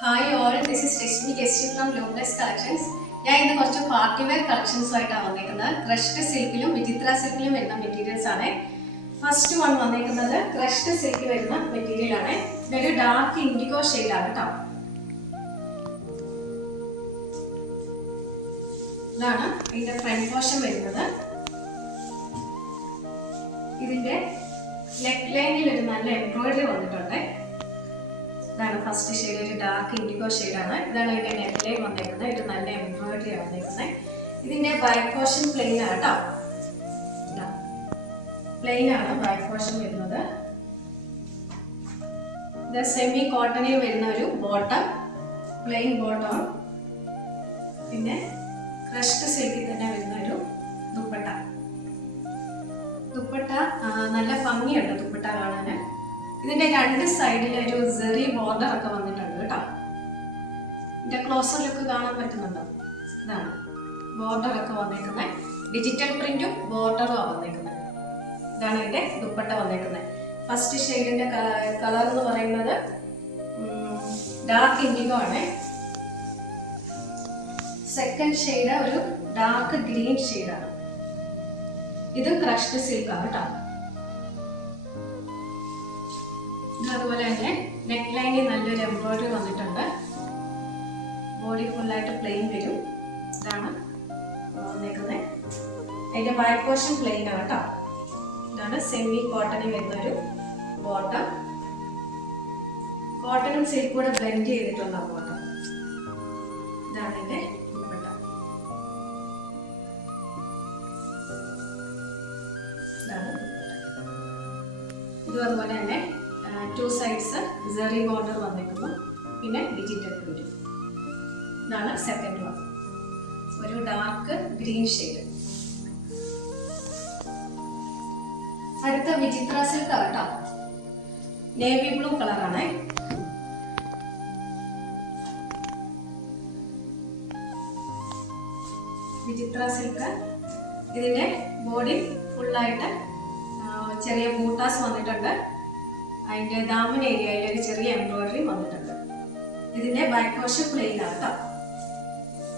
Hi all, this is Rashmi Kesti from Lopez Collections. ഞാൻ ഇന്ന് കുറച്ച് പാർട്ടി വെയർ കളക്ഷൻസ് ആയിട്ടാണ് വന്നേക്കുന്നത്. ക്രഷ്ഡ് സിൽക്കിലും വിചിത്ര സിൽക്കിലും വരുന്ന മെറ്റീരിയൽസ് ആണ്. ഫസ്റ്റ് വൺ വന്നേക്കുന്നത് ക്രഷ്ഡ് സിൽക്ക് വരുന്ന മെറ്റീരിയൽ ആണ്. ഇതൊരു ഡാർക്ക് ഇൻഡിഗോ ഷെയ്ഡ് ആണ് കേട്ടോ. ഇതാണ് ഇതിന്റെ ഫ്രണ്ട് പോർഷൻ വരുന്നത്. ഇതിന്റെ നെക്ക് ലൈനിൽ ഒരു നല്ല എംബ്രോയിഡറി വന്നിട്ടുണ്ട്. ഇതാണ് ഫസ്റ്റ് ഷെയ്ഡ്, ഒരു ഡാർക്ക് ഇൻഡിഗോ ഷെയ്ഡാണ്. ഇതാണ് ഇതിൻ്റെ നെക്ക് ലൈൻ വന്നേക്കുന്നത്. ഇത് നല്ല എംബ്രോയിഡറി ആണ് വന്നേക്കുന്നത്. ഇതിൻ്റെ ബാക്ക് പോർഷൻ പ്ലെയിൻ ആണ് കേട്ടോ. പ്ലെയിൻ ആണ് ബാക്ക് പോർഷൻ വരുന്നത്. ഇത് സെമി കോട്ടണിൽ വരുന്ന ഒരു ബോട്ടം, പ്ലെയിൻ ബോട്ടം. പിന്നെ ക്രഷ്ഡ് സിൽക്കിൽ തന്നെ വരുന്ന ഒരു ദുപ്പട്ട. ദുപ്പട്ട നല്ല ഭംഗിയുണ്ട് ദുപ്പട്ട കാണാൻ. ഇതിന്റെ രണ്ട് സൈഡിൽ ഒരു സെറി ബോർഡർ ഒക്കെ വന്നിട്ടുണ്ട് കേട്ടോ. ഇതിന്റെ ക്ലോസർ ലുക്ക് കാണാൻ പറ്റുന്നുണ്ടോ? ഇതാണ് ബോർഡർ ഒക്കെ വന്നേക്കുന്നത്. ഡിജിറ്റൽ പ്രിന്റും ബോർഡറും വന്നേക്കുന്നത്. ഇതാണ് ഇതിന്റെ ദുപ്പട്ട വന്നേക്കുന്നത്. ഫസ്റ്റ് ഷെയ്ഡിന്റെ കളർ എന്ന് പറയുന്നത് ഡാർക്ക് ഇൻഡിഗോ ആണ്. സെക്കൻഡ് ഷെയ്ഡ് ഒരു ഡാർക്ക് ഗ്രീൻ ഷെയ്ഡാണ്. ഇതും ക്രഷ്ഡ് സിൽക്ക് ആണ് കേട്ടോ. അതുപോലെ തന്നെ നെക്ക് ലൈനിൽ നല്ലൊരു എംബ്രോയിഡറി വന്നിട്ടുണ്ട്. ബോഡി ഫുള്ളായിട്ട് പ്ലെയിൻ വരും. ഇതാണ് വന്നേക്കുന്നത്. അതിന്റെ ബാക്ക് പോർഷൻ പ്ലെയിൻ ആണ് കേട്ടോ. ഇതാണ് സെമി കോട്ടണിൽ വരുന്നൊരു ബോട്ടം. കോട്ടണും സിൽക്കും കൂടെ ബ്ലെൻഡ് ചെയ്തിട്ടുള്ള ബോട്ടം. ഇതാണ് ഇതിന്റെ ദുപ്പട്ട. ഇതാണ് ഇതും അതുപോലെ തന്നെ ടു സൈഡ്സ് സെറി ബോർഡർ വന്നിരിക്കുന്നു. പിന്നെ ഡിജിറ്റൽ പ്രിന്റ്. ഇതാണ് സെക്കൻഡ് വൺ, ഒരു ഡാർക്ക് ഗ്രീൻ ഷെയ്ഡ്. അടുത്ത വിചിത്ര സിൽക്ക് കേട്ടോ. നേവി ബ്ലൂ കളറാണ്. വിചിത്ര സിൽക്ക്. ഇതിന്റെ ബോഡി ഫുള്ളായിട്ട് ചെറിയ ബൂട്ടാസ് വന്നിട്ടുണ്ട്. അതിന്റെ ദാമൻ ഏരിയയിൽ ഒരു ചെറിയ എംബ്രോയിഡറി വന്നിട്ടുണ്ട്. ഇതിന്റെ ബാക്ക് പോർഷൻ പ്ലെയിൻ ആണ് കേട്ടോ.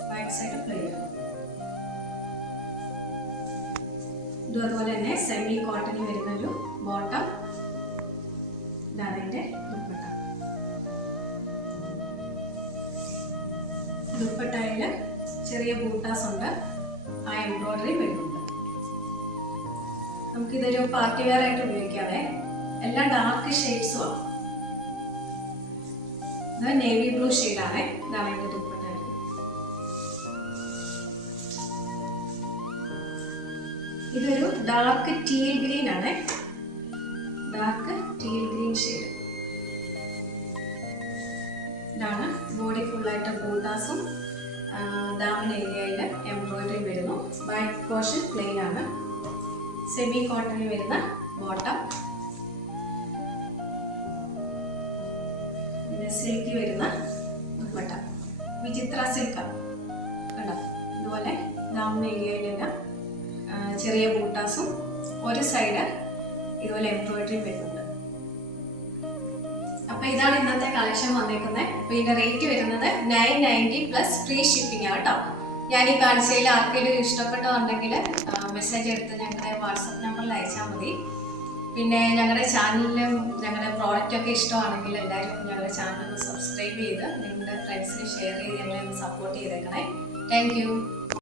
ബാക്ക് സൈഡ് പ്ലെയിൻ ആണ്. ഇതും അതുപോലെ തന്നെ സെമി കോട്ടണിൽ വരുന്ന ഒരു ബോട്ടം. ഇതാണ് ഇതിന്റെ ദുപ്പട്ട. ദുപ്പട്ടയിൽ ചെറിയ ബൂട്ടാസ് ഉണ്ട്. ആ എംബ്രോയിഡറി വരുന്നുണ്ട്. നമുക്കിതൊരു പാർട്ടി വെയർ ആയിട്ട് ഉപയോഗിക്കാവേ. എല്ലാം ഡാർക്ക് ഷെയ്ഡ്സും ആണ്. ഇത് നേവി ബ്ലൂ ഷെയ്ഡാണ്. ഇതാണ് ഇതിന്റെ ദുപ്പട്ട. ഇതൊരു ഡാർക്ക് ടീൽ ഗ്രീൻ ആണ്. Dark teal green shade. ഇതാണ് ബോഡി ഫുള്ളായിട്ട് ബൂട്ടാസും ദാമൻ ഏരിയയിൽ എംബ്രോയിഡറി വരുന്നു. ബാക്ക് പോർഷൻ പ്ലെയിൻ ആണ്. സെമി കോട്ടണിൽ വരുന്ന ബോട്ടം. സിൽക്കി വരുന്ന ദുപ്പട്ട. വിചിത്ര സിൽക്ക് കണ്ടോ. ഇതുപോലെ ദാമൻ ഏരിയയിലെല്ലാം ചെറിയ ബൂട്ടാസും ഒരു സൈഡ് ഇതുപോലെ എംബ്രോയിഡറി വരുന്നുണ്ട്. അപ്പൊ ഇതാണ് ഇന്നത്തെ കളക്ഷൻ വന്നേക്കുന്നത്. അപ്പൊ ഇതിന്റെ റേറ്റ് വരുന്നത് 990 പ്ലസ് ഫ്രീ ഷിപ്പിംഗ് ആണ് കേട്ടോ. ഞാൻ ഈ കാഴ്ചയിൽ ആർക്കെങ്കിലും ഇഷ്ടപ്പെട്ടതുണ്ടെങ്കിൽ മെസ്സേജ് എടുത്ത് ഞങ്ങളുടെ വാട്സപ്പ് നമ്പറിൽ അയച്ചാൽ മതി. പിന്നെ ഞങ്ങളുടെ ചാനലിലും ഞങ്ങളുടെ പ്രോഡക്റ്റ് ഒക്കെ ഇഷ്ടമാണെങ്കിൽ എല്ലാവരും ഞങ്ങളുടെ ചാനൽ സബ്സ്ക്രൈബ് ചെയ്ത് നിങ്ങളുടെ ഫ്രണ്ട്സിന് ഷെയർ ചെയ്ത് ഞങ്ങളെ ഒന്ന് സപ്പോർട്ട് ചെയ്തേക്കണേ. Thank you.